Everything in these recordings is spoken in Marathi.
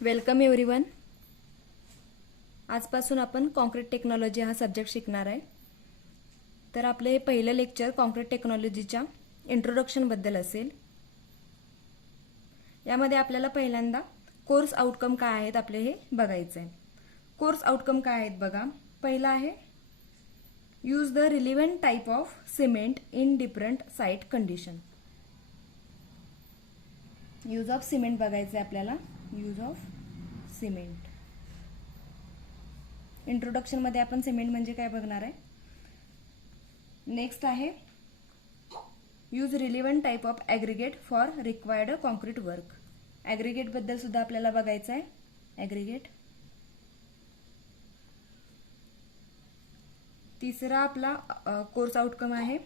Welcome everyone. आजपासून आपण कॉन्क्रीट टेक्नॉलॉजी हा सब्जेक्ट शिकणार आहे. तर आपले हे पहिलं लेक्चर कॉन्क्रीट टेक्नॉलॉजीच्या इंट्रोडक्शनबद्दल असेल. यामध्ये आपल्याला पहिल्यांदा कोर्स आउटकम काय आहेत आपले हे बघायचं आहे. कोर्स आउटकम काय आहेत बघा. पहिला आहे use the relevant type of cement in different site condition. Use of cement बघायचं आहे आपल्याला. Use of cement. इंट्रोडक्शन मध्ये आपण सिमेंट म्हणजे काय बघणार आहे. नेक्स्ट आहे use relevant type of aggregate for required concrete work. Aggregate बद्दल सुद्धा आपल्याला बघायचं आहे. ॲग्रिगेट. तिसरा आपला कोर्स आउटकम आहे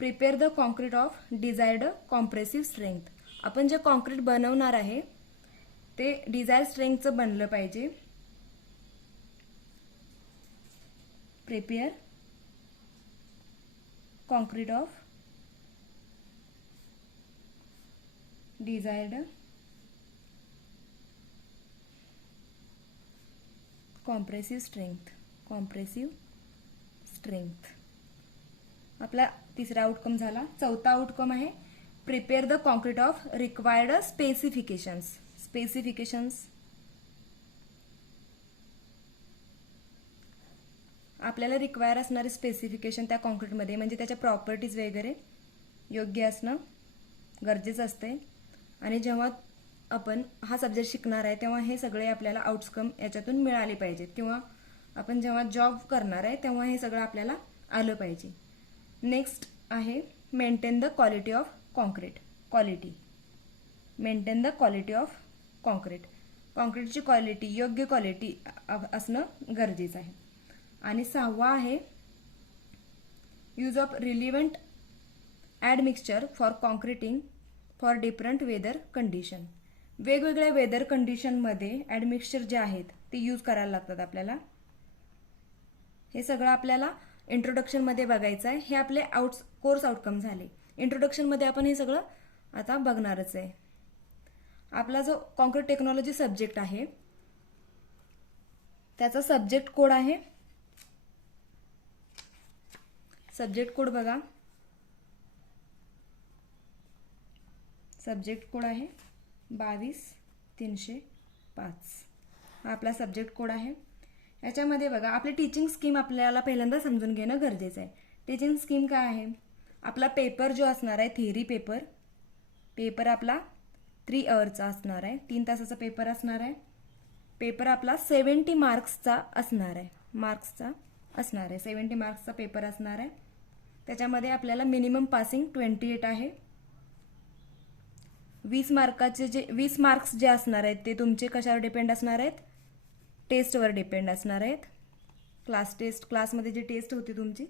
prepare the concrete of desired compressive strength. आपण जे कॉन्क्रीट बनवणार आहे ते डिझायर स्ट्रेंथचं बनलं पाहिजे. Prepare concrete of desired compressive strength. Compressive strength आपला तिसरा आउटकम झाला. चौथा आउटकम आहे prepare the concrete of required specifications. Specifications आपल्याला रिक्वायर असणारे स्पेसिफिकेशन त्या कॉन्क्रीटमध्ये म्हणजे त्याच्या प्रॉपर्टीज वगैरे योग्य असणं गरजेचं असते. आणि जेव्हा आपण हा सब्जेक्ट शिकणार आहे तेव्हा हे सगळे आपल्याला आउटकम याच्यातून मिळाले पाहिजेत, किंवा आपण जेव्हा जॉब करणार आहे तेव्हा हे सगळं आपल्याला आलं पाहिजे. नेक्स्ट आहे maintain the quality of concrete. Quality. Maintain the quality of concrete. कॉन्क्रीटची क्वालिटी, योग्य क्वालिटी असणं गरजेचं आहे. आणि सहावा आहे use of relevant admixture for concreting for different weather condition. वेगवेगळ्या वेदर कंडिशनमध्ये ॲडमिक्सचर जे आहेत ते यूज करायला लागतात आपल्याला. हे सगळं आपल्याला इंट्रोडक्शनमध्ये बघायचं आहे. हे आपले कोर्स आउटकम झाले. इंट्रोडक्शनमध्ये आपण हे सगळं आता बघणारच आहे. आपला जो कॉन्क्रीट टेक्नॉलॉजी सब्जेक्ट आहे त्याचा सब्जेक्ट कोड आहे. सब्जेक्ट कोड बघा. सब्जेक्ट कोड आहे 22-305. हा आपला सब्जेक्ट कोड आहे. याच्यामध्ये बघा आपली टीचिंग स्कीम आपल्याला पहिल्यांदा समजून घेणं गरजेचं आहे. टीचिंग स्कीम काय आहे. आपला पेपर जो असणार आहे थेअरी पेपर आपला 3 hourचा असणार आहे. 3 तासाचा पेपर असणार आहे. पेपर आपला 70 मार्क्सचा असणार आहे. 70 मार्क्सचा पेपर असणार आहे. त्याच्यामध्ये आपल्याला मिनिमम पासिंग 28 आहे. 20 मार्क्स जे असणार आहेत ते तुमचे कशावर डिपेंड असणार आहेत. टेस्टवर डिपेंड असणार आहेत. क्लासमध्ये जी टेस्ट होती तुमची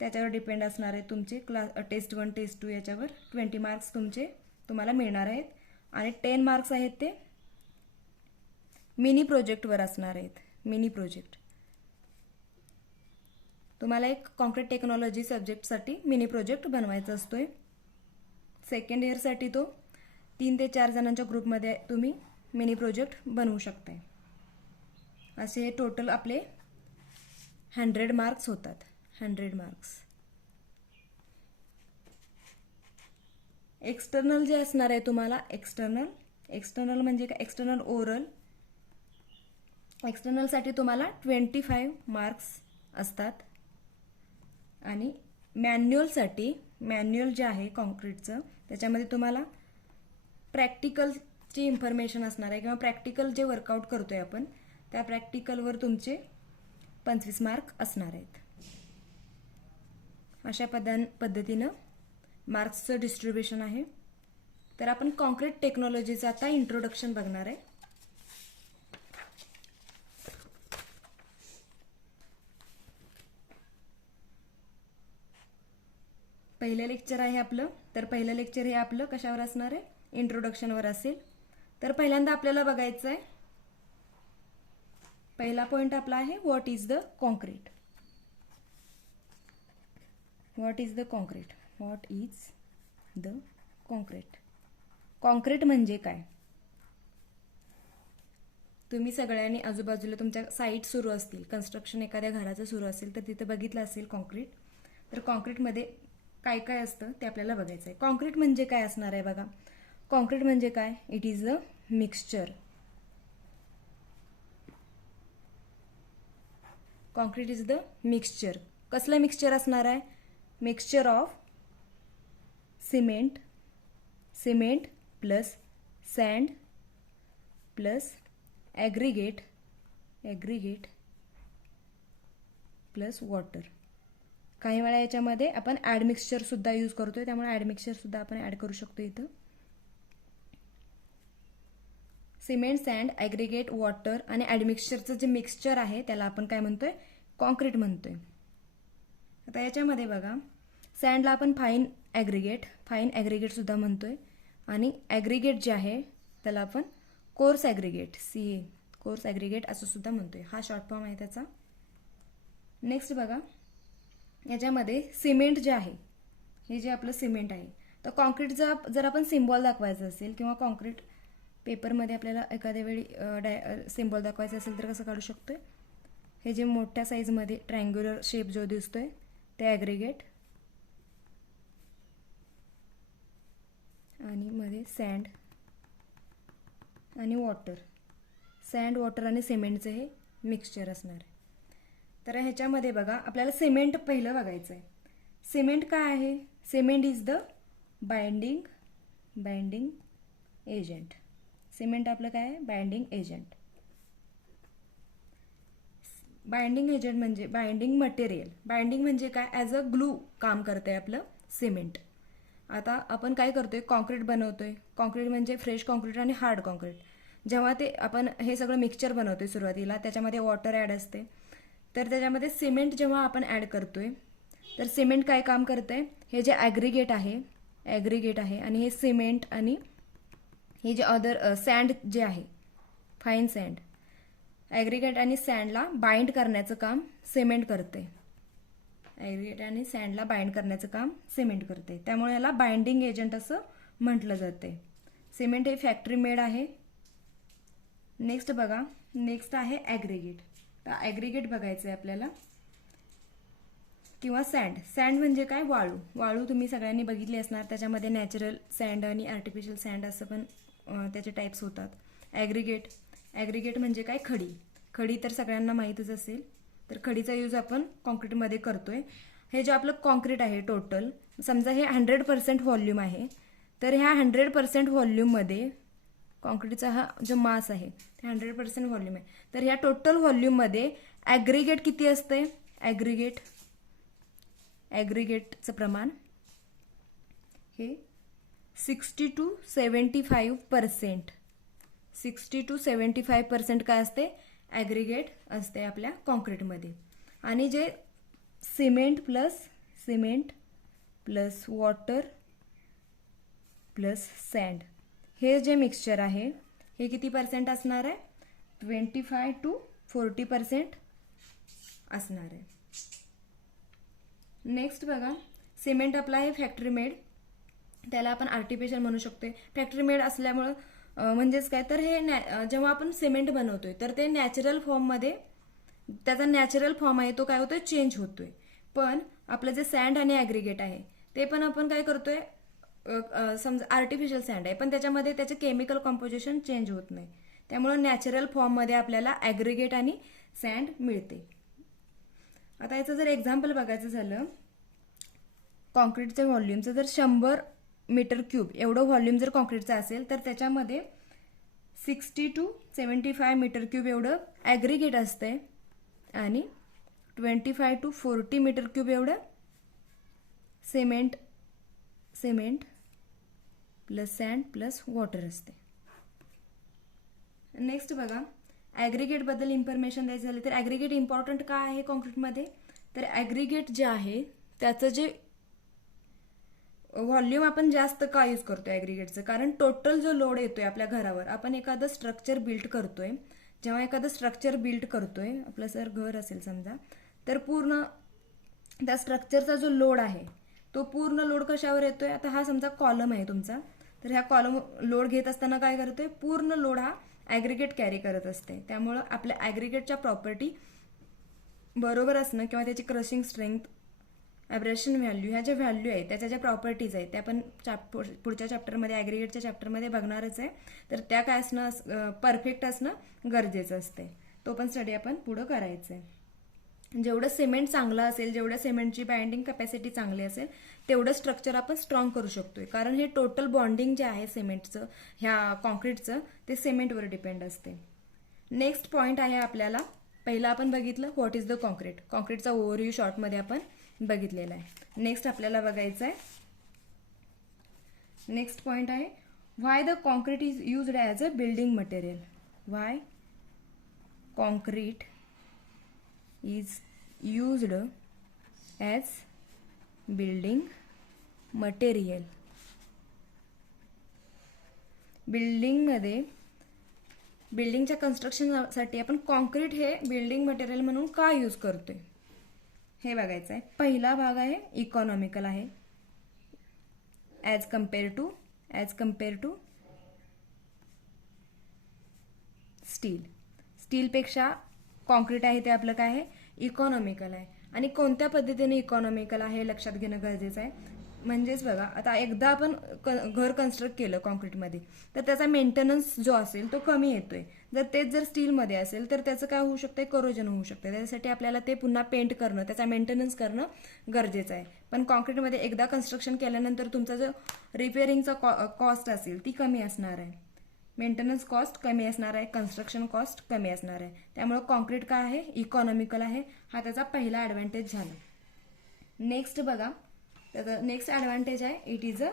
त्याच्यावर डिपेंड असणार आहेत तुमचे. टेस्ट 1 टेस्ट 2 याच्यावर 20 मार्क्स तुम्हाला मिळणार आहेत. आणि 10 मार्क्स आहेत ते मिनी प्रोजेक्टवर असणार आहेत. मिनी प्रोजेक्ट तुम्हाला एक कॉन्क्रीट टेक्नॉलॉजी सब्जेक्टसाठी मिनी प्रोजेक्ट बनवायचा असतोय. सेकंड इयरसाठी तो 3 ते 4 जणांच्या ग्रुपमध्ये तुम्ही मिनी प्रोजेक्ट बनवू शकताय. असे हे टोटल आपले 100 मार्क्स होतात. 100 मार्क्स. एक्सटर्नल जे असणार आहे तुम्हाला एक्सटर्नल म्हणजे काय. External oral. एक्सटर्नलसाठी तुम्हाला 25 मार्क्स असतात. आणि मॅन्युअल जे आहे कॉन्क्रीटचं त्याच्यामध्ये तुम्हाला प्रॅक्टिकलची इन्फॉर्मेशन असणार आहे, किंवा प्रॅक्टिकल जे वर्कआउट करतोय आपण त्या प्रॅक्टिकलवर तुमचे 25 मार्क असणार आहेत. अशा पद्धतीनं मार्क्सचं डिस्ट्रीब्युशन आहे. तर आपण कॉन्क्रीट टेक्नॉलॉजीचं आता इंट्रोडक्शन बघणार आहे. पहिलं लेक्चर आहे आपलं. तर पहिलं लेक्चर हे आपलं कशावर असणार आहे. इंट्रोडक्शनवर असेल. तर पहिल्यांदा आपल्याला बघायचं आहे. पहिला पॉइंट आपला आहे what is the concrete. What is the concrete. What is the concrete. Concrete म्हणजे काय. तुम्ही सगळ्यांनी आजूबाजूला तुमच्या साईट सुरू असतील, कन्स्ट्रक्शन एखाद्या घराचं सुरू असेल तर तिथं बघितलं असेल कॉन्क्रीट. तर कॉन्क्रीटमध्ये काय काय असतं ते आपल्याला बघायचं आहे. कॉन्क्रीट म्हणजे काय असणार आहे बघा. कॉन्क्रीट म्हणजे काय? It is a mixture. Concrete is the mixture. कसलं मिक्सचर असणार आहे? Mixture of cement plus sand plus aggregate plus water. काही वेळा याच्यामध्ये आपण ॲडमिक्सचर सुद्धा यूज करतोय, त्यामुळे ॲडमिक्सचर सुद्धा आपण ॲड करू शकतो इथं. सिमेंट, सँड, ॲग्रिगेट, वॉटर आणि ॲडमिक्सचरचं जे मिक्सचर आहे त्याला आपण काय म्हणतोय? कॉन्क्रीट म्हणतोय. आता याच्यामध्ये बघा, सँडला आपण फाईन ॲग्रिगेट सुद्धा म्हणतोय आणि ॲग्रिगेट जे आहे त्याला आपण कोर्स ॲग्रिगेट असं सुद्धा म्हणतोय. हा शॉर्ट फॉर्म आहे त्याचा. नेक्स्ट बघा, याच्यामध्ये सिमेंट जे आहे, हे जे आपलं सिमेंट आहे, तर कॉन्क्रीटचा जर आपण सिम्बॉल दाखवायचा असेल किंवा कॉन्क्रीट पेपरमध्ये आपल्याला एखाद्या वेळी सिम्बॉल दाखवायचा असेल तर कसं काढू शकतोय? हे जे मोठ्या साईजमध्ये ट्रायंग्युलर शेप जो दिसतोय ते ॲग्रिगेट आणि मध्ये सँड आणि वॉटर. सँड, वॉटर आणि सिमेंटचं हे मिक्सचर असणार आहे. तर ह्याच्यामध्ये बघा, आपल्याला सिमेंट पहिलं बघायचं आहे. सिमेंट काय आहे? Cement is the binding agent. Cement आपलं काय आहे? Binding agent. बाइंडिंग एजंट म्हणजे बाइंडिंग मटेरियल. बाइंडिंग म्हणजे काय? ॲज अ ग्लू काम करतंय आपलं सिमेंट. आता आपण काय करतोय? कॉन्क्रीट बनवतोय. कॉन्क्रीट म्हणजे फ्रेश कॉन्क्रीट आणि हार्ड कॉन्क्रीट. जेव्हा ते आपण हे सगळं मिक्सचर बनवतोय सुरुवातीला, त्याच्यामध्ये वॉटर ॲड असते. तर त्याच्यामध्ये सिमेंट जेव्हा आपण ॲड करतोय तर सिमेंट काय काम करतंय? हे जे ॲग्रिगेट आहे आणि हे सिमेंट आणि हे जे अदर सँड जे आहे, फाईन सँड, ॲग्रिगेट आणि सँडला बाइंड करण्याचं काम सिमेंट करते. ॲग्रिगेट आणि सँडला बाइंड करण्याचं काम सिमेंट करते. त्यामुळे याला बाइंडिंग एजंट असं म्हटलं जाते. सिमेंट हे फॅक्टरी मेड आहे. नेक्स्ट बघा, नेक्स्ट आहे ॲग्रिगेट. तर ॲग्रिगेट बघायचं आहे आपल्याला किंवा सँड म्हणजे काय? वाळू तुम्ही सगळ्यांनी बघितली असणार. त्याच्यामध्ये नॅचरल सँड आणि आर्टिफिशियल सँड असं पण त्याचे टाईप्स होतात. ॲग्रिगेट म्हणजे काय? खडी तर सगळ्यांना माहीतच असेल. तर खडीचा यूज आपण कॉन्क्रीटमध्ये करतोय. हे जे आपलं कॉन्क्रीट आहे टोटल, समजा हे 100% व्हॉल्यूम आहे, तर ह्या 100% व्हॉल्यूममध्ये कॉन्क्रीटचा हा जो मास आहे ते 100% व्हॉल्यूम आहे. तर ह्या टोटल व्हॉल्यूममध्ये ॲग्रिगेट किती असते? ॲग्रिगेटचं प्रमाण हे 60 to 75%. 60 to 75% काय असते? ॲग्रिगेट असते आपल्या कॉन्क्रीटमध्ये. आणि जे cement plus water plus sand हे जे मिक्सचर आहे हे किती पर्सेंट असणार आहे? 25 to 40% असणार आहे. नेक्स्ट बघा, सिमेंट आपला आहे फॅक्टरी मेड. त्याला आपण आर्टिफिशियल म्हणू शकतो. फॅक्टरी मेड असल्यामुळं म्हणजेच काय, तर हे जेव्हा आपण सिमेंट बनवतोय तर ते नॅचरल फॉर्ममध्ये, त्याचा नॅचरल फॉर्म आहे तो काय होतोय? चेंज होतोय. पण आपलं जे सँड आणि ॲग्रिगेट आहे ते पण आपण काय करतोय? समजा आर्टिफिशियल सँड आहे पण त्याच्यामध्ये त्याचे केमिकल कॉम्पोजिशन चेंज होत नाही. त्यामुळे नॅचरल फॉर्ममध्ये आपल्याला ॲग्रिगेट आणि सँड मिळते. आता याचं जर एक्झाम्पल बघायचं झालं, कॉन्क्रीटच्या व्हॉल्यूमचं जर 100 मीटर क्यूब एवढं व्हॉल्यूम जर कॉन्क्रीटचं असेल तर त्याच्यामध्ये 60 to 75 मीटर क्यूब एवढं ॲग्रिगेट असते आणि 25 to 40 मीटर क्यूब एवढं cement plus sand plus water असते. नेक्स्ट बघा, ॲग्रिगेटबद्दल इन्फॉर्मेशन द्यायचं झालं तर ॲग्रिगेट इम्पॉर्टंट का आहे कॉन्क्रीटमध्ये? तर ॲग्रिगेट जे आहे त्याचं जे व्हॉल्यूम आपण जास्त का यूज करतोय ॲग्रिगेटचं? कारण टोटल जो लोड येतोय आपल्या घरावर, आपण एखादं स्ट्रक्चर बिल्ड करतोय, जेव्हा एखादं स्ट्रक्चर बिल्ड करतोय, आपलं जर घर असेल समजा, तर पूर्ण त्या स्ट्रक्चरचा जो लोड आहे तो पूर्ण लोड कशावर येतोय? आता हा समजा कॉलम आहे तुमचा, तर ह्या कॉलम लोड घेत असताना काय करतोय, पूर्ण लोड हा ॲग्रिगेट कॅरी करत असते. त्यामुळं आपल्या ॲग्रिगेटच्या प्रॉपर्टी बरोबर असणं किंवा त्याची क्रशिंग स्ट्रेंथ, ॲब्रेशन व्हॅल्यू, ह्या ज्या व्हॅल्यू आहेत त्याच्या ज्या प्रॉपर्टीज आहेत त्या आपण पुढच्या चॅप्टरमध्ये ॲग्रिगेटच्या चॅप्टरमध्ये बघणारच आहे. तर त्या काय असणं, परफेक्ट असणं गरजेचं असते. तो पण स्टडी आपण पुढं करायचं आहे. जेवढं सिमेंट चांगलं असेल, जेवढ्या सिमेंटची बाइंडिंग कॅपॅसिटी चांगली असेल, तेवढं स्ट्रक्चर आपण स्ट्रॉंग करू शकतोय. कारण हे टोटल बॉन्डिंग जे आहे सिमेंटचं, ह्या कॉन्क्रीटचं, ते सिमेंटवर डिपेंड असते. नेक्स्ट पॉईंट आहे आपल्याला, पहिला आपण बघितलं व्हॉट इज द कॉन्क्रीट. कॉन्क्रीटचा ओव्हरव्ह्यू शॉर्टमध्ये आपण बघितलेला आहे. नेक्स्ट आपल्याला बघायचं आहे, नेक्स्ट पॉईंट आहे why the concrete is used as a building material. Why concrete is used as building material. बिल्डिंगच्या कन्स्ट्रक्शनसाठी आपण कॉन्क्रीट हे बिल्डिंग मटेरियल म्हणून का यूज करतोय हे बघायचं आहे. पहिला भाग आहे इकॉनॉमिकल आहे, ॲज कम्पेअर टू स्टील. स्टीलपेक्षा कॉन्क्रीट आहे ते आपलं काय आहे, इकॉनॉमिकल आहे. आणि कोणत्या पद्धतीने इकॉनॉमिकल आहे लक्षात घेणं गरजेचं आहे. म्हणजेच बघा, आता एकदा आपण घर कन्स्ट्रक्ट केलं कॉन्क्रीटमध्ये तर त्याचा मेंटेनन्स जो असेल तो कमी येतोय. तेच जर स्टीलमध्ये असेल तर त्याचं काय होऊ शकतं, करोजन होऊ शकतं. त्यासाठी आपल्याला ते पुन्हा पेंट करणं, त्याचा मेंटेनन्स करणं गरजेचं आहे. पण कॉन्क्रीटमध्ये एकदा कन्स्ट्रक्शन केल्यानंतर तुमचा जो रिपेअरिंगचा कॉस्ट असेल ती कमी असणार आहे, मेंटेनन्स कॉस्ट कमी असणार आहे, कन्स्ट्रक्शन कॉस्ट कमी असणार आहे. त्यामुळे कॉन्क्रीट काय आहे, इकॉनॉमिकल आहे. हा त्याचा पहिला ॲडव्हान्टेज झाला. नेक्स्ट बघा, त्याचा नेक्स्ट ॲडव्हान्टेज आहे it is a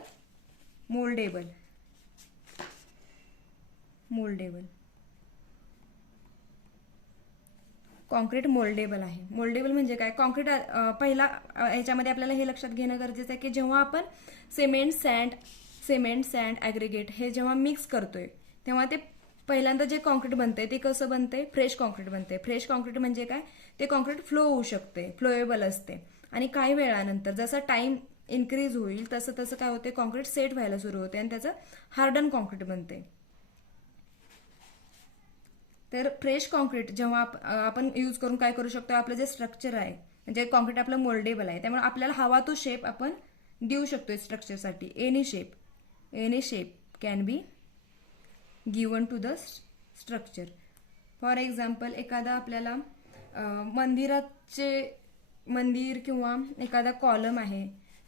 mouldable. Concrete mouldable आहे. मोल्डेबल म्हणजे काय, कॉन्क्रीट पहिला याच्यामध्ये आपल्याला हे लक्षात घेणं गरजेचं आहे की जेव्हा आपण सिमेंट सँड ॲग्रिगेट हे जेव्हा मिक्स करतोय तेव्हा ते पहिल्यांदा जे कॉन्क्रीट बनते ते कसं बनते, फ्रेश कॉन्क्रीट बनते. फ्रेश कॉन्क्रीट म्हणजे काय, ते कॉन्क्रीट फ्लो होऊ शकते, फ्लोएबल असते. आणि काही वेळानंतर जसा टाइम इन्क्रीज होईल तसं तसं काय होते, कॉन्क्रीट सेट व्हायला सुरू होते आणि त्याचं हार्डन कॉन्क्रीट बनते. तर फ्रेश कॉन्क्रीट जेव्हा आपण यूज करून काय करू शकतो, आपलं जे स्ट्रक्चर आहे म्हणजे कॉन्क्रीट आपलं मोल्डेबल आहे, त्यामुळे आपल्याला हवा तो शेप आपण देऊ शकतो स्ट्रक्चरसाठी. Any shape can be given to the structure. For example, एखादा आपल्याला मंदिर किंवा एखादा कॉलम आहे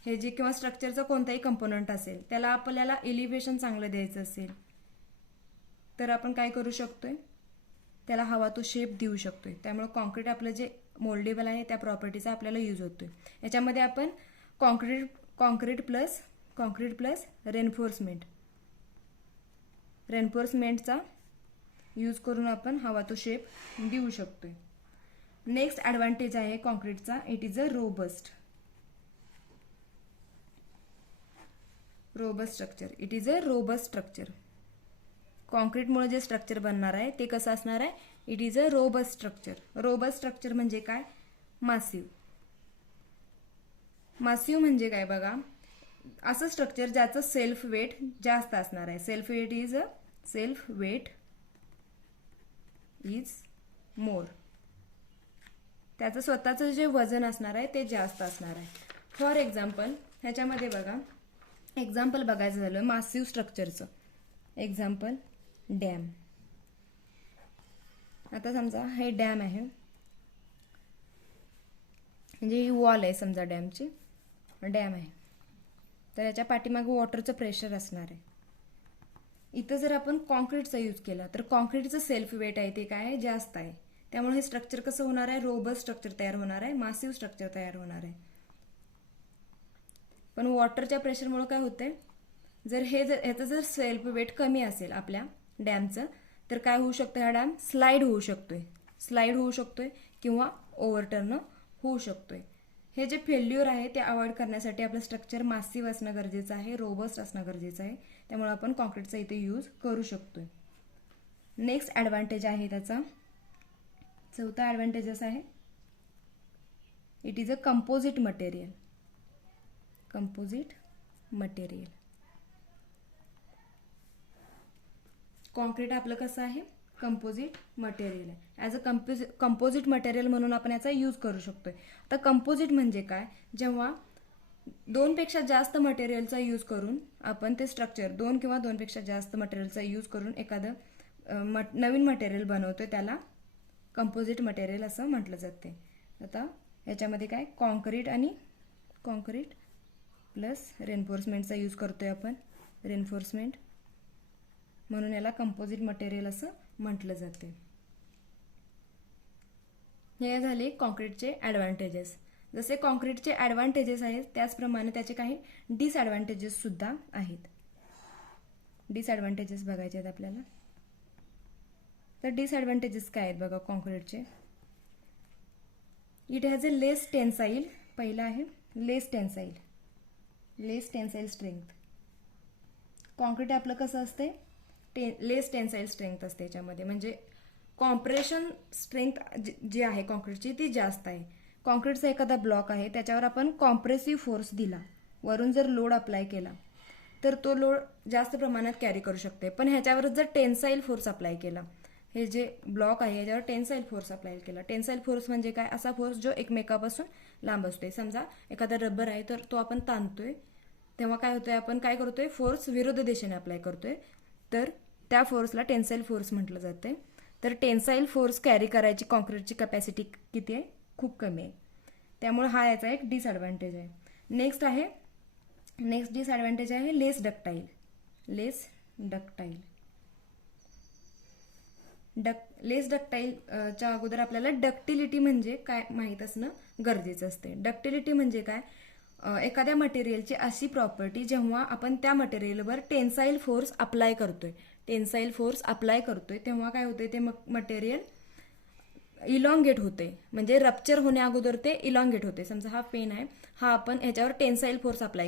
हे जे किंवा स्ट्रक्चरचं कोणताही कंपोनंट असेल त्याला आपल्याला एलिव्हेशन चांगलं द्यायचं असेल तर आपण काय करू शकतोय, त्याला हवा तो शेप देऊ शकतोय. त्यामुळे कॉन्क्रीट आपलं जे मोल्डेबल आहे त्या प्रॉपर्टीचा आपल्याला यूज होतोय. याच्यामध्ये आपण कॉन्क्रीट प्लस रेनफोर्समेंटचा यूज करून आपण हवा तो शेप देऊ शकतोय. नेक्स्ट ॲडव्हान्टेज आहे कॉन्क्रीटचा, it is a robust structure. कॉन्क्रीटमुळे जे स्ट्रक्चर बनणार आहे ते कसं असणार आहे, it is a robust structure. Robust structure म्हणजे काय, मासिव म्हणजे काय बघा, असं स्ट्रक्चर ज्याचं सेल्फ वेट जास्त असणार आहे. Self weight is more. त्याचं स्वतःचं जे वजन असणार आहे ते जास्त असणार आहे. फॉर एक्झाम्पल, ह्याच्यामध्ये बघा, एक्झाम्पल बघायचं झालं मासिव स्ट्रक्चरचं, एक्झाम्पल डॅम. आता समजा हे डॅम आहे, म्हणजे ही वॉल आहे समजा डॅमची, डॅम आहे, तर याच्या पाठीमागे वॉटरचं प्रेशर असणार आहे. इथं जर आपण कॉन्क्रीटचा यूज केला तर कॉन्क्रीटचं सेल्फ वेट आहे ते काय आहे, जास्त आहे. त्यामुळे हे स्ट्रक्चर कसं होणार आहे, रोबस्ट स्ट्रक्चर तयार होणार आहे, मासिव स्ट्रक्चर तयार होणार आहे. पण वॉटरच्या प्रेशरमुळे काय होतंय, ह्याचं जर सेल्फ वेट कमी असेल आपल्या डॅमचं तर काय होऊ शकतं, हा डॅम स्लाइड होऊ शकतोय किंवा ओव्हरटर्न होऊ शकतोय. हे जे फेल्युअर आहे ते अवॉइड करण्यासाठी आपलं स्ट्रक्चर मासिव असणं गरजेचं आहे, रोबस्ट असणं गरजेचं आहे. त्यामुळे आपण कॉन्क्रीटचा इथे यूज करू शकतोय. नेक्स्ट ॲडव्हान्टेज आहे त्याचा, चौथा ॲडव्हान्टेज असा आहे, it is a composite material. Concrete आपलं कसं आहे, कंपोजिट मटेरियल आहे. ॲज अ कंपोजिट मटेरियल म्हणून आपण याचा यूज करू शकतोय. आता कंपोजिट म्हणजे काय, जेव्हा दोनपेक्षा जास्त मटेरियलचा यूज करून आपण ते स्ट्रक्चर, दोन किंवा दोनपेक्षा जास्त मटेरियलचा यूज करून एखादं नवीन मटेरियल बनवतोय त्याला कंपोजिट मटेरियल असं म्हटलं जाते. आता याच्यामध्ये काय, कॉन्क्रीट प्लस रेन्फोर्समेंटचा यूज करतोय आपण, रेन्फोर्समेंट, म्हणून याला कंपोजिट मटेरियल असं म्हटलं जाते. हे झाले कॉन्क्रीटचे ॲडव्हान्टेजेस. जसे कॉन्क्रीटचे ॲडव्हान्टेजेस आहेत त्याचप्रमाणे त्याचे काही डिसॲडव्हान्टेजेस सुद्धा आहेत. डिसॲडव्हान्टेजेस बघायचे आहेत आपल्याला. तर डिसॲडव्हान्टेजेस काय आहेत बघा कॉन्क्रीटचे. It has a less tensile. पहिला आहे लेस टेन्साईल स्ट्रेंथ. कॉन्क्रीट आपलं कसं असते, लेस टेन्साईल स्ट्रेंथ असते याच्यामध्ये, म्हणजे कॉम्प्रेशन स्ट्रेंथ जी आहे कॉन्क्रीटची ती जास्त आहे. कॉन्क्रीटचा एखादा ब्लॉक आहे त्याच्यावर आपण कॉम्प्रेसिव्ह फोर्स दिला, वरून जर लोड अप्लाय केला तर तो लोड जास्त प्रमाणात कॅरी करू शकते. पण ह्याच्यावर जर टेन्साईल फोर्स अप्लाय केला, हे जे ब्लॉक आहे याच्यावर टेन्साईल फोर्स अप्लाय केला. टेन्साईल फोर्स म्हणजे काय, असा फोर्स जो एकमेकापासून लांब असतोय. समजा एखादा रबर आहे तर तो आपण ताणतोय, तेव्हा काय होतंय, आपण काय करतोय, फोर्स विरुद्ध दिशेने अप्लाय करतोय, तर त्या फोर्सला टेन्साईल फोर्स म्हटलं जाते. तर टेन्साईल फोर्स कॅरी करायची कॉन्क्रीटची कॅपॅसिटी किती आहे, खूप कमी आहे. त्यामुळे हा याचा एक डिसॲडव्हान्टेज आहे. नेक्स्ट डिसॲडव्हान्टेज आहे लेस डक्टाईल. लेस डक्टाईलच्या अगोदर आपल्याला डक्टिलिटी म्हणजे काय माहीत असणं गरजेचं असते. डक्टिलिटी म्हणजे काय, एखाद्या मटेरियलची अशी प्रॉपर्टी जेव्हा आपण त्या मटेरियलवर टेन्साईल फोर्स अप्लाय करतोय तेव्हा काय होते, ते मटेरियल इलॉंगेट होते, म्हणजे रप्चर होण्या अगोदर ते इलॉंगेट होते. समजा हा पेन आहे, हा आपण ह्याच्यावर टेन्साईल फोर्स अप्लाय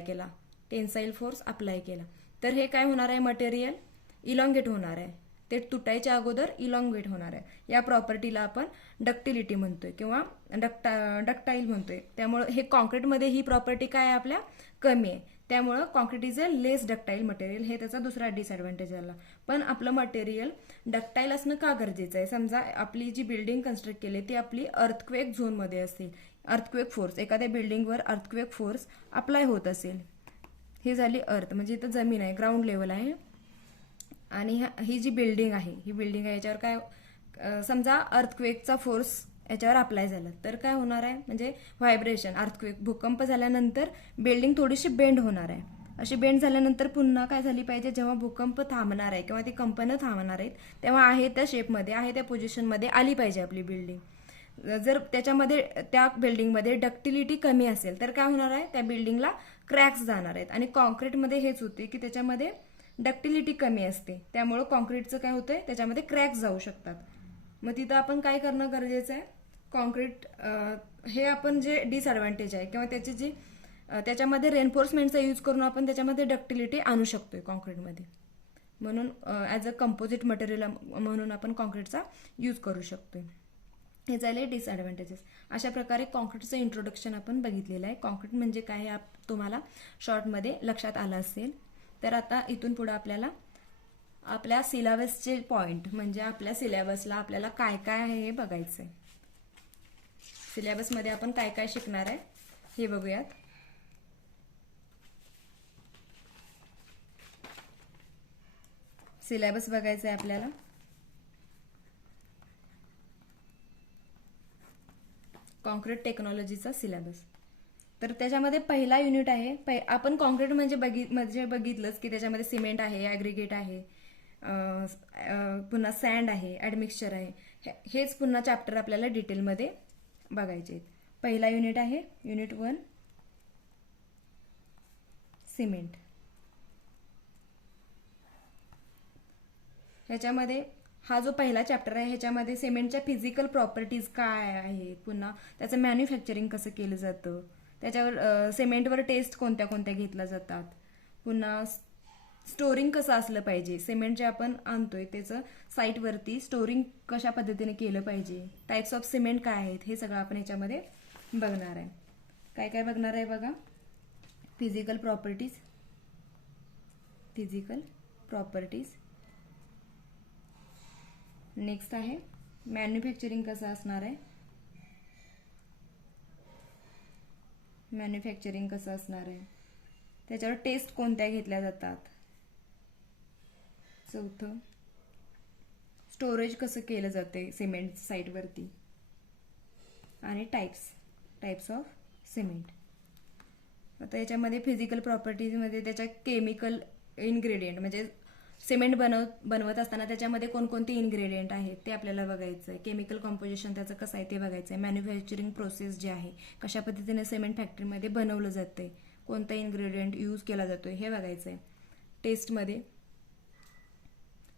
केला तर हे काय होणार आहे, मटेरियल इलॉंगेट होणार आहे, ते तुटायच्या अगोदर इलॉंगेट होणार आहे. या प्रॉपर्टीला आपण डक्टिलिटी म्हणतोय किंवा डक्टाईल म्हणतोय. त्यामुळे हे कॉन्क्रीटमध्ये ही प्रॉपर्टी काय आहे, आपल्या कमी आहे. त्यामुळं concrete is a less ductile material, हे त्याचा दुसरा डिसॲडव्हान्टेज आला. पण आपलं मटेरियल डक्टाईल असणं का गरजेचं आहे, समजा आपली जी बिल्डिंग कन्स्ट्रक्ट केली ती आपली अर्थक्वेक झोनमध्ये असेल, अर्थक्वेक फोर्स, एखाद्या बिल्डिंगवर अर्थक्वेक फोर्स अप्लाय होत असेल, ही झाली अर्थ, म्हणजे इथं जमीन आहे, ग्राउंड लेवल आहे, आणि ही जी बिल्डिंग आहे याच्यावर काय, समजा अर्थक्वेकचा फोर्स याच्यावर अप्लाय झाला तर काय होणार आहे, म्हणजे व्हायब्रेशन, अर्थक्वेक, भूकंप झाल्यानंतर बिल्डिंग थोडीशी बेंड होणार आहे. अशी बेंड झाल्यानंतर पुन्हा काय झाली पाहिजे, जेव्हा भूकंप थांबणार आहे किंवा ती कंपनं थांबणार आहेत तेव्हा आहे त्या शेपमध्ये, आहे त्या पोझिशनमध्ये आली पाहिजे आपली बिल्डिंग. जर त्या बिल्डिंगमध्ये डक्टिलिटी कमी असेल तर काय होणार आहे, त्या बिल्डिंगला क्रॅक्स जाणार आहेत. आणि कॉन्क्रीटमध्ये हेच होते की त्याच्यामध्ये डक्टिलिटी कमी असते, त्यामुळं कॉन्क्रीटचं काय होतंय, त्याच्यामध्ये क्रॅक्स जाऊ शकतात. मग तिथं आपण काय करणं गरजेचं आहे, कॉन्क्रीट हे आपण जे डिसॲडव्हान्टेज आहे किंवा त्याच्यामध्ये रेन्फोर्समेंटचा यूज करून आपण त्याच्यामध्ये डक्टिलिटी आणू शकतोय कॉन्क्रीटमध्ये. म्हणून ॲज अ कंपोजिट मटेरियल म्हणून आपण कॉन्क्रीटचा यूज करू शकतोय. हे झाले डिसॲडव्हान्टेजेस. अशा प्रकारे कॉन्क्रीटचं इंट्रोडक्शन आपण बघितलेलं आहे. कॉन्क्रीट म्हणजे काय हे तुम्हाला शॉर्टमध्ये लक्षात आलं असेल. तर आता इथून पुढे आपल्याला आपल्या सिलेबसचे पॉईंट, म्हणजे आपल्या सिलेबसला आपल्याला काय काय आहे हे बघायचं आहे. सिलेबसमध्ये आपण काय काय शिकणार आहे हे बघूयात. सिलेबस बघायचं आहे आपल्याला. कॉन्क्रीट टेक्नॉलॉजीचा सिलेबस. तर त्याच्यामध्ये पहिला युनिट आहे, आपण कॉन्क्रीट म्हणजे बघितलंच की त्याच्यामध्ये सिमेंट आहे, ॲग्रिगेट आहे, पुन्हा सँड आहे, ॲडमिक्सचर आहे. हेच पुन्हा चॅप्टर आपल्याला डिटेलमध्ये बघायचे आहेत. पहिला युनिट आहे युनिट 1 सिमेंट. ह्याच्यामध्ये हा जो पहिला चॅप्टर आहे ह्याच्यामध्ये सिमेंटच्या फिजिकल प्रॉपर्टीज काय आहेत, पुन्हा त्याचं मॅन्युफॅक्चरिंग कसं केलं जातं, त्याच्यावर सिमेंटवर टेस्ट कोणत्या कोणत्या घेतल्या जातात, पुन्हा स्टोरिंग कसं असलं पाहिजे, सिमेंट जे आपण आणतोय त्याचं साईटवरती स्टोरिंग कशा पद्धतीने केलं पाहिजे, टाईप्स ऑफ सिमेंट काय आहेत, हे सगळं आपण ह्याच्यामध्ये बघणार आहे. काय काय बघणार आहे बघा. फिजिकल प्रॉपर्टीज, नेक्स्ट आहे मॅन्युफॅक्चरिंग कसं असणार आहे, मॅन्युफॅक्चरिंग कसं असणार आहे, त्याच्यावर टेस्ट कोणत्या घेतल्या जातात. चौथं स्टोरेज कसं केलं जाते सिमेंट साईटवरती. आणि टाईप्स ऑफ सिमेंट. आता याच्यामध्ये फिजिकल प्रॉपर्टीजमध्ये त्याच्या केमिकल इन्ग्रेडियंट म्हणजे सिमेंट बनवत असताना त्याच्यामध्ये कोणकोणते इन्ग्रेडियंट आहेत ते आपल्याला बघायचं आहे. केमिकल कॉम्पोजिशन त्याचं कसं आहे ते बघायचं आहे. मॅन्युफॅक्चरिंग प्रोसेस जे आहे, कशा पद्धतीने सिमेंट फॅक्टरीमध्ये बनवलं जातंय, कोणता इन्ग्रेडियंट यूज केला जातोय हे बघायचं आहे. टेस्टमध्ये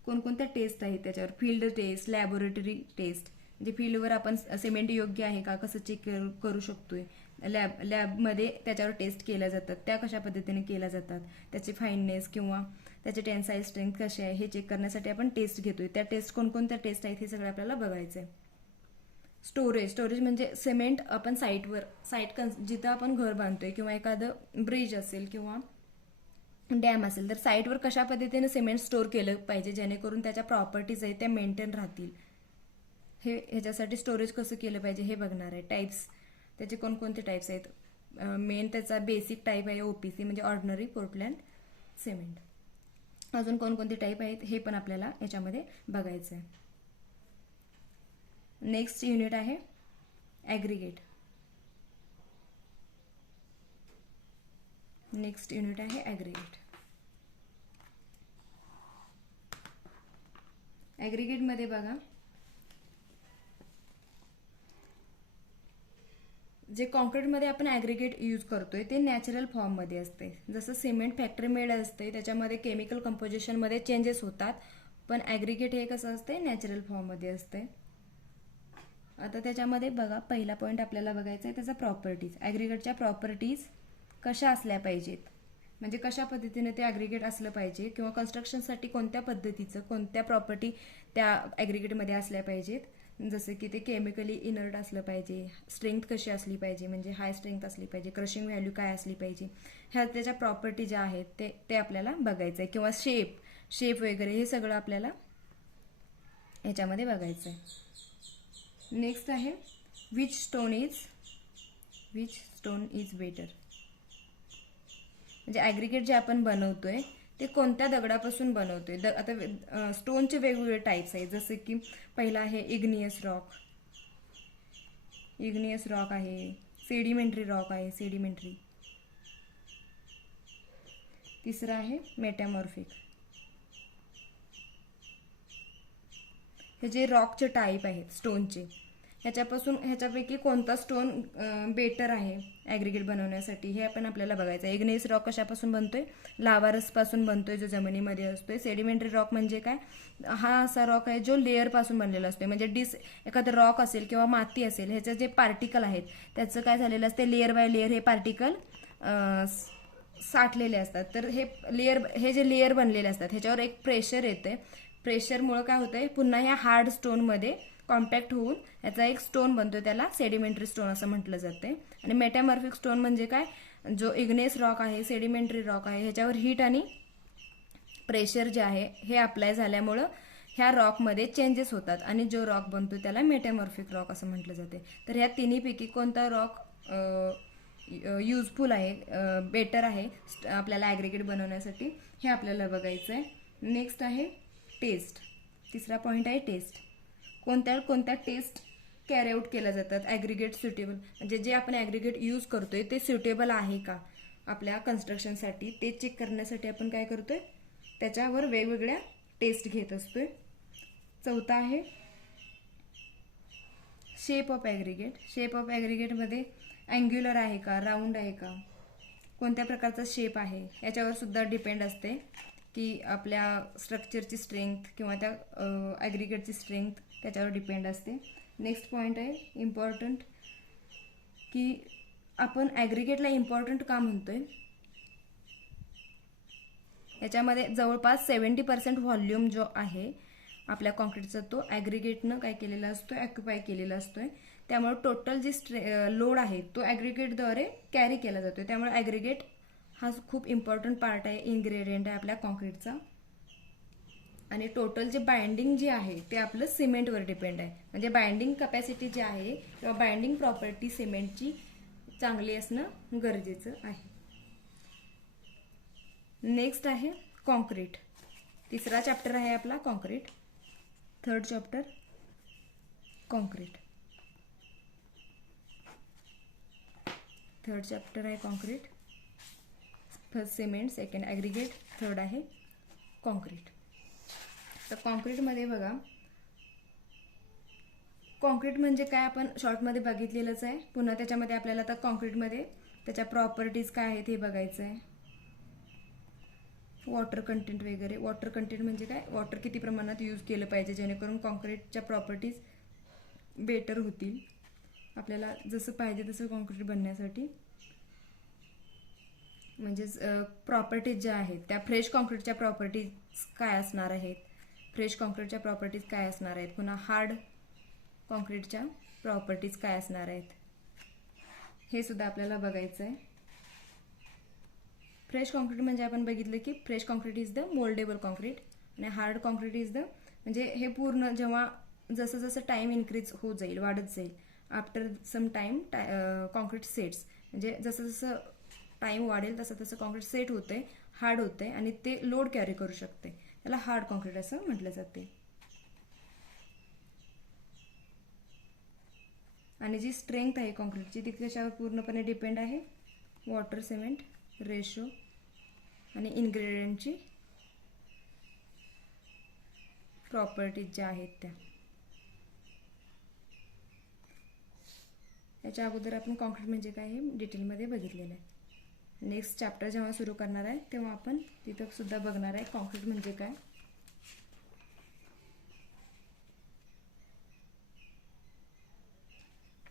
कोणकोणत्या टेस्ट आहेत त्याच्यावर, फील्ड टेस्ट, लॅबोरेटरी टेस्ट, म्हणजे फील्डवर आपण सिमेंट योग्य आहे का कसं चेक करू शकतोय. लॅबमध्ये त्याच्यावर टेस्ट केल्या जातात, त्या कशा पद्धतीने केल्या जातात, त्याची फाईननेस किंवा त्याचे टेन्साईल स्ट्रेंथ कसे आहे हे चेक करण्यासाठी आपण टेस्ट घेतोय. त्या टेस्ट कोणकोणत्या टेस्ट आहेत हे सगळं आपल्याला बघायचं आहे. स्टोरेज म्हणजे सिमेंट आपण साईट जिथं आपण घर बांधतोय किंवा एखादं ब्रिज असेल किंवा डॅम असेल तर साईटवर कशा पद्धतीने सिमेंट स्टोअर केलं पाहिजे जेणेकरून त्याच्या प्रॉपर्टीज आहेत त्या मेंटेन राहतील, ह्याच्यासाठी स्टोरेज कसं केलं पाहिजे हे बघणार आहे. टाईप्स, त्याचे कोणकोणते टाईप्स आहेत. मेन त्याचा बेसिक टाईप आहे ओपीसी म्हणजे ऑर्डिनरी पोर्टलँड सिमेंट. अजून कोणकोणते टाईप आहेत हे पण आपल्याला याच्यामध्ये बघायचं आहे. नेक्स्ट युनिट आहे ॲग्रिगेट. नेक्स्ट युनिट आहे ॲग्रिगेट. ॲग्रिगेटमध्ये बघा, जे कॉन्क्रीटमध्ये आपण ॲग्रिगेट यूज करतोय ते नॅचरल फॉर्ममध्ये असते. जसं सिमेंट फॅक्टरी मेड असते त्याच्यामध्ये केमिकल कंपोजिशनमध्ये चेंजेस होतात, पण ॲग्रिगेट हे कसं असते नॅचरल फॉर्ममध्ये असते. आता त्याच्यामध्ये बघा, पहिला पॉईंट आपल्याला बघायचा आहे त्याचा प्रॉपर्टीज. ॲग्रिगेटच्या प्रॉपर्टीज कशा असल्या पाहिजेत, म्हणजे कशा पद्धतीने ते ॲग्रिगेट असलं पाहिजे किंवा कन्स्ट्रक्शनसाठी कोणत्या पद्धतीचं कोणत्या प्रॉपर्टी त्या ॲग्रिगेटमध्ये असल्या पाहिजेत. जसं की ते केमिकली इनर्ट असलं पाहिजे, स्ट्रेंथ कशी असली पाहिजे म्हणजे हाय स्ट्रेंथ असली पाहिजे, क्रशिंग व्हॅल्यू काय असली पाहिजे, ह्या त्याच्या प्रॉपर्टी ज्या आहेत ते आपल्याला बघायचं आहे. किंवा शेप वगैरे हे सगळं आपल्याला याच्यामध्ये बघायचं आहे. नेक्स्ट आहे विच स्टोन इज बेटर. म्हणजे ॲग्रिगेट जे आपण बनवतोय ते कोणत्या दगडापासून बनवतोय. आता स्टोनचे वेगवेगळे टाईप्स आहेत, जसं की पहिला आहे इग्नियस रॉक आहे, सेडिमेंटरी रॉक आहे, तिसरा आहे मेटॅमॉर्फिक. हे जे रॉकचे टाईप आहेत स्टोनचे, ह्याच्यापैकी कोणता स्टोन बेटर आहे ॲग्रिगेट बनवण्यासाठी हे आपण आपल्याला बघायचं आहे. इग्नेस रॉक कशापासून बनतोय, लावारस पासून बनतोय जो जमिनीमध्ये असतोय. सेडिमेंटरी रॉक म्हणजे काय, हा असा रॉक आहे जो लेअर पासून बनलेला असतोय. म्हणजे एखादं रॉक असेल किंवा माती असेल, ह्याचं जे पार्टिकल आहेत त्याचं काय झालेलं असते, लेअर बाय लेअर हे पार्टिकल साठलेले असतात. तर हे जे लेअर बनलेले असतात ह्याच्यावर एक प्रेशर येते. प्रेशरमुळे काय होतंय, पुन्हा ह्या हार्ड स्टोनमध्ये कॉम्पॅक्ट होऊन याचा एक स्टोन बनतो, त्याला सेडिमेंटरी स्टोन असं म्हटलं जाते. आणि मेटॅमॉर्फिक स्टोन म्हणजे काय, जो इग्नेस रॉक आहे, सेडिमेंटरी रॉक आहे, ह्याच्यावर हीट आणि प्रेशर जे आहे हे अप्लाय झाल्यामुळं ह्या रॉकमध्ये चेंजेस होतात आणि जो रॉक बनतो त्याला मेटॅमॉर्फिक रॉक असं म्हटलं जाते. तर ह्या तिन्हीपैकी कोणता रॉक युजफुल आहे, बेटर आहे आपल्याला ॲग्रिगेट बनवण्यासाठी हे आपल्याला बघायचं आहे. नेक्स्ट आहे टेस्ट. तिसरा पॉईंट आहे टेस्ट. कोणत्या टेस्ट कॅरी आउट केल्या जातात ॲग्रिगेट सुटेबल, म्हणजे जे आपण ॲग्रिगेट यूज करतोय ते सुटेबल आहे का आपल्या कन्स्ट्रक्शनसाठी ते चेक करण्यासाठी आपण काय करतोय, त्याच्यावर वेगवेगळ्या टेस्ट घेत असतोय. चौथा आहे शेप ऑफ ॲग्रिगेटमध्ये अँग्युलर आहे का, राऊंड आहे का, कोणत्या प्रकारचा शेप आहे याच्यावर सुद्धा डिपेंड असते की आपल्या स्ट्रक्चरची स्ट्रेंथ किंवा त्या ॲग्रिगेटची स्ट्रेंथ त्याच्यावर डिपेंड असते. नेक्स्ट पॉईंट आहे इम्पॉर्टंट, की आपण ॲग्रिगेटला इम्पॉर्टंट का म्हणतोय. याच्यामध्ये जवळपास 70% व्हॉल्यूम जो आहे आपल्या कॉन्क्रीटचा तो ॲग्रिगेटनं काय केलेला असतो, ऑक्युपाय केलेला असतोय. त्यामुळे टोटल जी लोड आहे तो ॲग्रिगेटद्वारे कॅरी केला जातोय. त्यामुळे ॲग्रिगेट हा खूप इम्पॉर्टंट पार्ट आहे, इन्ग्रेडियंट आहे आपल्या कॉन्क्रीटचा. आणि टोटल जे बाइंडिंग जे आहे ते आपलं सिमेंटवर डिपेंड आहे. म्हणजे बाइंडिंग कपॅसिटी जी आहे किंवा बाइंडिंग प्रॉपर्टी सिमेंटची चांगली असणं गरजेचं आहे. नेक्स्ट आहे कॉन्क्रीट. तिसरा चॅप्टर आहे आपला concrete. Third chapter concrete. Third chapter आहे concrete. First cement, second aggregate, third आहे कॉन्क्रीट. तर कॉन्क्रीटमध्ये बघा, कॉन्क्रीट म्हणजे काय आपण शॉर्टमध्ये बघितलेलंच आहे. पुन्हा त्याच्यामध्ये आपल्याला आता कॉन्क्रीटमध्ये त्याच्या प्रॉपर्टीज काय आहेत हे बघायचं आहे. वॉटर कंटेंट वगैरे. वॉटर कंटेंट म्हणजे काय, वॉटर किती प्रमाणात यूज केलं पाहिजे जेणेकरून कॉन्क्रीटच्या प्रॉपर्टीज बेटर होतील आपल्याला जसं पाहिजे तसं कॉन्क्रीट बनण्यासाठी. म्हणजेच प्रॉपर्टीज ज्या आहेत त्या फ्रेश कॉन्क्रीटच्या प्रॉपर्टीज काय असणार आहेत, फ्रेश कॉन्क्रीटच्या प्रॉपर्टीज काय असणार आहेत, पुन्हा हार्ड कॉन्क्रीटच्या प्रॉपर्टीज काय असणार आहेत हे सुद्धा आपल्याला बघायचं आहे. फ्रेश कॉन्क्रीट म्हणजे आपण बघितलं की fresh concrete is the mouldable concrete आणि हार्ड कॉन्क्रीट इज द म्हणजे हे पूर्ण जेव्हा जसं जसं टाईम इन्क्रीज होत जाईल, वाढत जाईल, after some time concrete sets, म्हणजे जसं जसं टाईम वाढेल तसं तसं कॉन्क्रीट सेट होते, हार्ड होते आणि ते लोड कॅरी करू शकते. त्याला हार्ड कॉन्क्रीट असं म्हटलं जाते. आणि जी स्ट्रेंथ आहे कॉन्क्रीटची ती कशावर पूर्णपणे डिपेंड आहे, वॉटर सिमेंट रेशो आणि इन्ग्रेडियंटची प्रॉपर्टीज ज्या आहेत त्या. याच्या अगोदर आपण कॉन्क्रीट म्हणजे काय हे डिटेलमध्ये बघितलेलं आहे. नेक्स्ट चॅप्टर जेव्हा सुरू करणार आहे तेव्हा आपण तिथं सुद्धा बघणार आहे कॉन्क्रीट म्हणजे काय.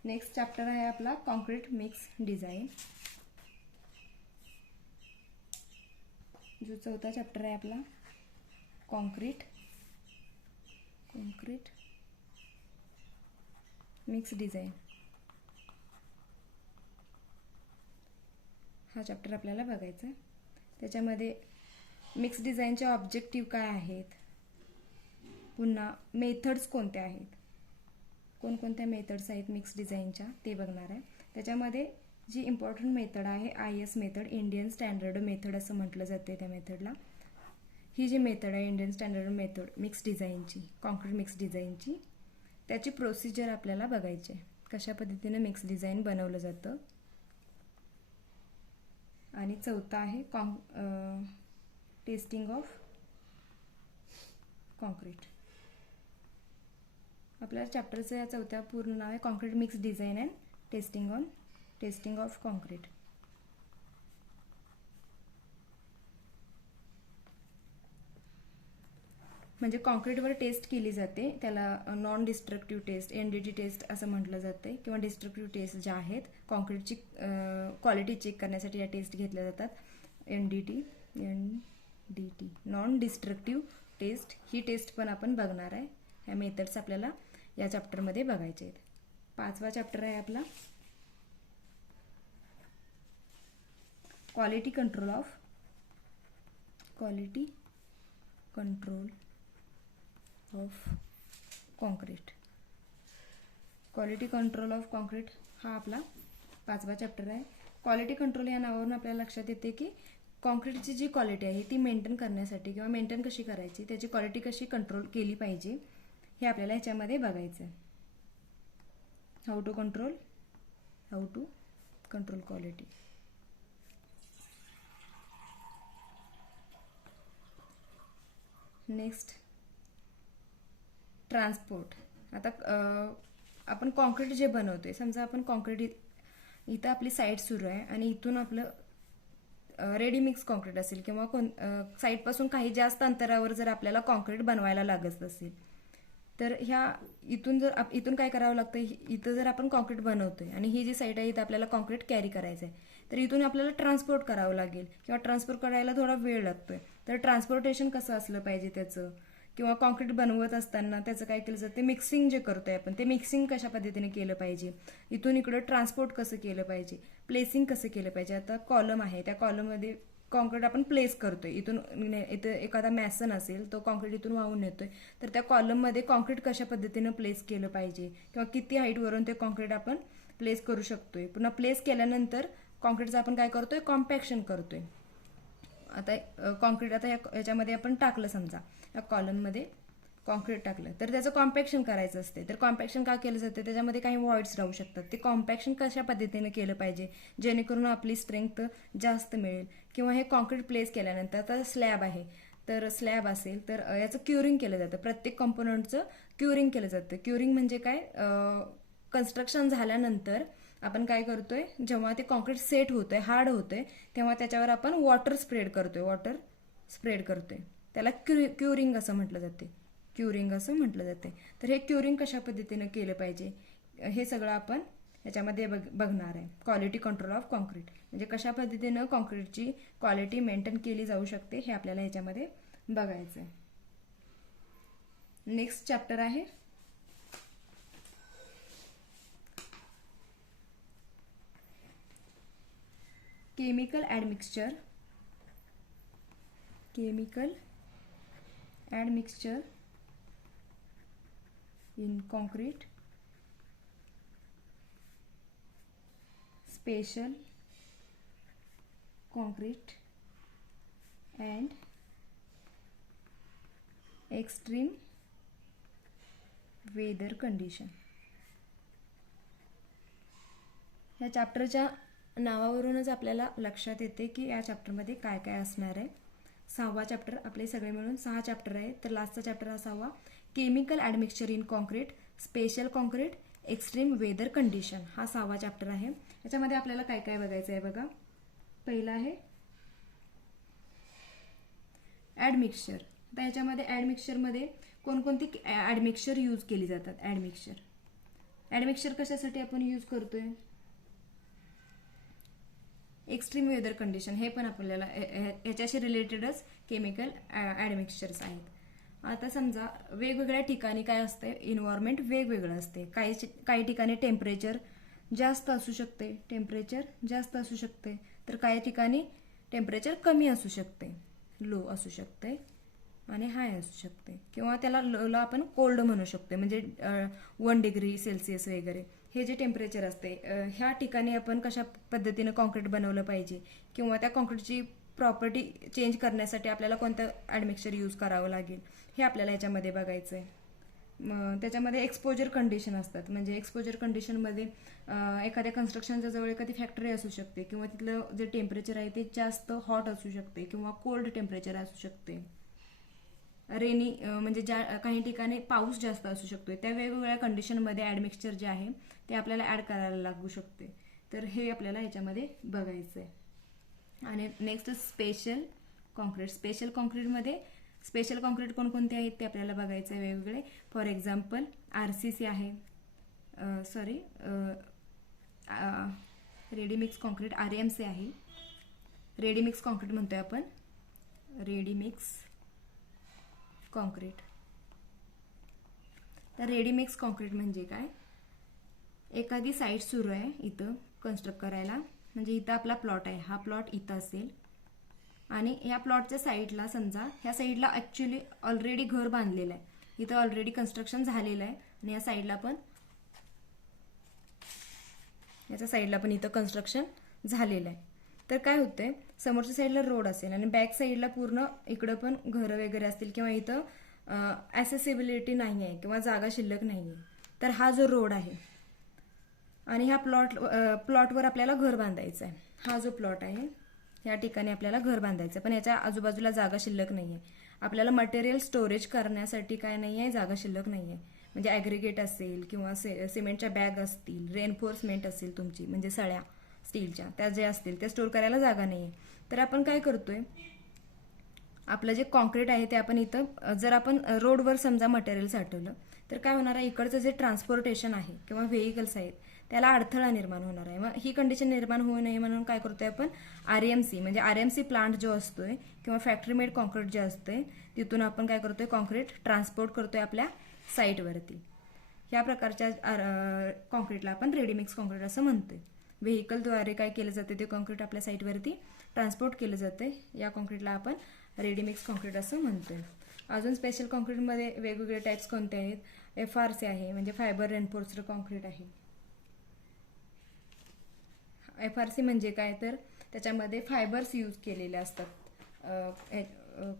नेक्स्ट चॅप्टर आहे आपला कॉन्क्रीट मिक्स डिझाईन. जो चौथा चॅप्टर आहे आपला कॉन्क्रीट मिक्स डिझाईन. हा चॅप्टर आपल्याला बघायचा आहे. त्याच्यामध्ये मिक्स डिझाईनचे ऑब्जेक्टिव्ह काय आहेत, पुन्हा मेथड्स कोणत्या आहेत, कोणकोणत्या मेथड्स आहेत मिक्स डिझाईनच्या ते बघणार आहे. त्याच्यामध्ये जी इम्पॉर्टंट मेथड आहे IS method, Indian standard method असं म्हटलं जाते त्या मेथडला. ही जी मेथड आहे इंडियन स्टँडर्ड मेथड मिक्स डिझाईनची, कॉन्क्रीट मिक्स डिझाईनची, त्याची प्रोसिजर आपल्याला बघायची आहे, कशा पद्धतीने मिक्स डिझाईन बनवलं जातं. आणि चौथा आहे टेस्टिंग ऑफ कॉन्क्रीट. आपल्या चॅप्टरचं या चौथ्या पूर्ण नाव आहे concrete mix design and testing of concrete. म्हणजे कॉन्क्रीटवर टेस्ट केली जाते, त्याला non destructive test NDT test असं म्हटलं जाते, किंवा डिस्ट्रक्टिव्ह टेस्ट ज्या आहेत कॉन्क्रीटची क्वालिटी चेक करण्यासाठी या टेस्ट घेतल्या जातात. NDT नॉन डिस्ट्रक्टिव्ह टेस्ट, ही टेस्ट पण आपण बघणार आहे. ह्या मेथड्स आपल्याला या चॅप्टरमध्ये बघायचे आहेत. पाचवा चॅप्टर आहे आपला quality control of concrete. Quality control of concrete हा आपला पाचवा चॅप्टर आहे. क्वालिटी कंट्रोल या नावावरून आपल्याला लक्षात येते की कॉन्क्रीटची जी क्वालिटी आहे ती मेंटेन करण्यासाठी किंवा मेंटेन कशी करायची, त्याची क्वालिटी कशी कंट्रोल केली पाहिजे हे आपल्याला ह्याच्यामध्ये बघायचं आहे. How to control quality. Next transport. आता आपण कॉन्क्रीट जे बनवतोय, समजा आपण कॉन्क्रीट इथं आपली साईट सुरू आहे आणि इथून आपलं रेडी मिक्स कॉन्क्रीट असेल किंवा साईटपासून काही जास्त अंतरावर जर आपल्याला कॉन्क्रीट बनवायला लागत असेल तर इथून काय करावं लागतं, इथं जर आपण कॉन्क्रीट बनवतोय आणि ही जी साईट आहे इथं आपल्याला कॉन्क्रीट कॅरी करायचं आहे तर इथून आपल्याला ट्रान्सपोर्ट करावं लागेल किंवा ट्रान्सपोर्ट करायला थोडा वेळ लागतोय. तर ट्रान्सपोर्टेशन कसं असलं पाहिजे त्याचं, किंवा कॉन्क्रीट बनवत असताना त्याचं काय केलं जातं, ते मिक्सिंग जे करतोय आपण ते मिक्सिंग कशा पद्धतीने केलं पाहिजे, इथून इकडं ट्रान्सपोर्ट कसं केलं पाहिजे, प्लेसिंग कसं केलं पाहिजे. आता कॉलम आहे, त्या कॉलममध्ये कॉन्क्रीट आपण प्लेस करतोय. इथं एखादा मॅसन असेल, तो कॉन्क्रीट इथून वाहून नेतोय, तर त्या कॉलममध्ये कॉन्क्रीट कशा पद्धतीनं प्लेस केलं पाहिजे किंवा किती हाईटवरून ते कॉन्क्रीट आपण प्लेस करू शकतोय. पुन्हा प्लेस केल्यानंतर कॉन्क्रीटचं आपण काय करतोय, कॉम्पॅक्शन करतोय. आता कॉन्क्रीट आता याच्यामध्ये आपण टाकलं, समजा या कॉलममध्ये कॉन्क्रीट टाकलं, तर त्याचं कॉम्पॅक्शन करायचं असते. तर कॉम्पॅक्शन का केलं जातं, त्याच्यामध्ये काही व्हॉइड्स राहू शकतात. ते कॉम्पॅक्शन कशा पद्धतीने केलं पाहिजे जेणेकरून आपली स्ट्रेंथ जास्त मिळेल. किंवा हे कॉन्क्रीट प्लेस केल्यानंतर आता स्लॅब आहे, तर स्लॅब असेल तर याचं क्युरिंग केलं जातं. प्रत्येक कंपोनंटचं क्युरिंग केलं जातं. क्युरिंग म्हणजे काय, कन्स्ट्रक्शन झाल्यानंतर आपण काय करतोय, जेव्हा ते कॉन्क्रीट सेट होतंय, हार्ड होतंय, तेव्हा त्याच्यावर आपण वॉटर स्प्रेड करतोय. त्याला क्युरिंग असं म्हटलं जाते. तर हे क्युरिंग कशा पद्धतीनं केलं पाहिजे हे सगळं आपण याच्यामध्ये बघणार आहे. क्वालिटी कंट्रोल ऑफ कॉन्क्रीट म्हणजे कशा पद्धतीनं कॉन्क्रीटची क्वालिटी मेंटेन केली जाऊ शकते हे आपल्याला याच्यामध्ये बघायचं आहे. नेक्स्ट चॅप्टर आहे chemical ॲडमिक्सचर in concrete, special concrete and extreme weather condition. ह्या चॅप्टरच्या नावावरूनच आपल्याला लक्षात येते की या चॅप्टरमध्ये काय काय असणार आहे. 6वा चॅप्टर, आपले सगळे मिळून 6 चॅप्टर आहे, तर लास्टचा चॅप्टर हा 6वा, chemical admixture in concrete, special concrete, extreme weather condition, हा 6वा चॅप्टर आहे. याच्यामध्ये आपल्याला काय काय बघायचं आहे बघा. पहिला आहे ॲडमिक्सचर. आता ह्याच्यामध्ये ॲडमिक्सचरमध्ये कोणकोणती ॲडमिक्सचर यूज केली जातात. ॲडमिक्सचर कशासाठी आपण यूज करतोय, एक्स्ट्रीम वेदर कंडिशन, हे पण आपल्याला ह्याच्याशी रिलेटेडच केमिकल ॲडमिक्सचर्स आहेत. आता समजा वेगवेगळ्या ठिकाणी काय असते, इन्व्हायरमेंट वेगवेगळं असते. काही ठिकाणी टेम्परेचर जास्त असू शकते, तर काही ठिकाणी टेम्परेचर कमी असू शकते, लो असू शकते आणि हाय असू शकते. किंवा त्याला लोला आपण कोल्ड म्हणू शकतो, म्हणजे 1 डिग्री सेल्सिअस वगैरे हे जे टेम्परेचर असते. ह्या ठिकाणी आपण कशा पद्धतीनं कॉन्क्रीट बनवलं पाहिजे किंवा त्या कॉन्क्रीटची प्रॉपर्टी चेंज करण्यासाठी आपल्याला कोणतं ॲडमिक्सचर यूज करावं लागेल हे आपल्याला याच्यामध्ये बघायचं आहे. त्याच्यामध्ये एक्सपोजर कंडिशन असतात. म्हणजे एक्सपोजर कंडिशनमध्ये एखाद्या कन्स्ट्रक्शनच्या जवळ एखादी फॅक्टरी असू शकते किंवा तिथलं जे टेम्परेचर आहे ते जास्त हॉट असू शकते किंवा कोल्ड टेम्परेचर असू शकते. रेनी म्हणजे ज्या काही ठिकाणी पाऊस जास्त असू शकतो, त्या वेगवेगळ्या कंडिशनमध्ये ॲडमिक्सचर जे आहे ते आपल्याला ॲड करायला लागू शकते. तर हे आपल्याला याच्यामध्ये बघायचं आहे. आणि नेक्स्ट स्पेशल कॉन्क्रीटमध्ये स्पेशल कॉन्क्रीट कोणकोणते आहेत ते आपल्याला बघायचं आहे वेगवेगळे. फॉर एक्झाम्पल RCC आहे, रेडीमिक्स कॉन्क्रीट RMC आहे. रेडीमिक्स कॉन्क्रीट म्हणतोय आपण, रेडीमिक्स कॉन्क्रीट. तर रेडीमिक्स कॉन्क्रीट म्हणजे काय, एखादी साईट सुरू आहे इथं कन्स्ट्रक्ट करायला, म्हणजे इथं आपला प्लॉट आहे, हा प्लॉट इथं असेल आणि ह्या प्लॉटच्या साईडला समजा ह्या साईडला ॲक्च्युली ऑलरेडी घर बांधलेलं आहे, इथं ऑलरेडी कन्स्ट्रक्शन झालेलं आहे आणि या साईडला पण याच्या साईडला पण इथं कन्स्ट्रक्शन झालेलं आहे. तर काय होतंय, समोरच्या साईडला रोड असेल आणि बॅक साईडला पूर्ण इकडं पण घरं वगैरे असतील किंवा इथं ॲसेसिबिलिटी नाही आहे किंवा जागा शिल्लक नाही आहे. तर हा जो रोड आहे आणि ह्या प्लॉटवर आपल्याला घर बांधायचं आहे. हा जो प्लॉट आहे या ठिकाणी आपल्याला घर बांधायचं, पण याच्या आजूबाजूला जागा शिल्लक नाही आहे. आपल्याला मटेरियल स्टोरेज करण्यासाठी काय नाही आहे, जागा शिल्लक नाही आहे. म्हणजे ॲग्रिगेट असेल किंवा सिमेंटच्या बॅग असतील, रेनफोर्समेंट असेल तुमची, म्हणजे सळ्या स्टीलच्या त्या जे असतील त्या स्टोअर करायला जागा नाही आहे. तर आपण काय करतोय, आपलं जे कॉन्क्रीट आहे ते आपण इथं जर आपण रोडवर समजा मटेरियल साठवलं तर काय होणार आहे, इकडचं जे ट्रान्सपोर्टेशन आहे किंवा व्हेकल्स आहेत त्याला अडथळा निर्माण होणार आहे. मग ही कंडिशन निर्माण होऊ नये म्हणून काय करतोय आपण, RMC म्हणजे RMC प्लांट जो असतोय किंवा फॅक्टरी मेड कॉन्क्रीट जे असते तिथून आपण काय करतोय, कॉन्क्रीट ट्रान्सपोर्ट करतोय आपल्या साईटवरती. ह्या प्रकारच्या कॉन्क्रीटला आपण रेडीमिक्स कॉन्क्रीट असं म्हणतोय. व्हेकलद्वारे काय केलं जाते ते कॉन्क्रीट आपल्या साईटवरती ट्रान्सपोर्ट केलं जाते. या कॉन्क्रीटला आपण रेडीमिक्स कॉन्क्रीट असं म्हणतोय. अजून स्पेशल कॉन्क्रीटमध्ये वेगवेगळे टाईप्स कोणते आहेत? FRC आहे, म्हणजे फायबर रेनफोर्स्ड कॉन्क्रीट आहे. FRC म्हणजे काय, तर त्याच्यामध्ये फायबर्स यूज केलेले असतात.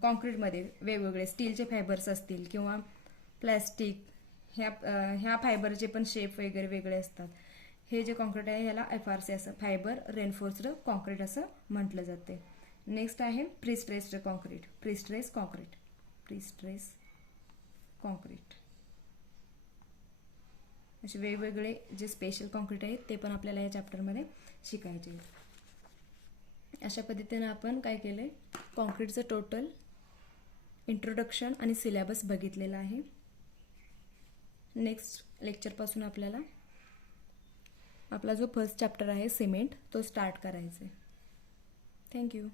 कॉन्क्रीटमध्ये वेगवेगळे स्टीलचे फायबर्स असतील किंवा प्लॅस्टिक, ह्या फायबरचे पण शेप वगैरे वेगळे असतात. हे जे कॉन्क्रीट आहे ह्याला FRC असं फायबर रेनफोर्स्ड कॉन्क्रीट असं म्हटलं जाते. नेक्स्ट आहे प्रीस्ट्रेस्ड कॉन्क्रीट. प्रीस्ट्रेस कॉन्क्रीट असे वेगवेगळे जे स्पेशल कॉन्क्रीट आहेत ते पण आपल्याला या चॅप्टरमध्ये शिकायचे आहेत. अशा पद्धतीने आपण काय केलंय, कॉन्क्रीटचं टोटल इंट्रोडक्शन आणि सिलेबस बघितलेला आहे. नेक्स्ट लेक्चरपासून आपल्याला आपला जो फर्स्ट चॅप्टर आहे सिमेंट तो स्टार्ट करायचा आहे. थँक्यू.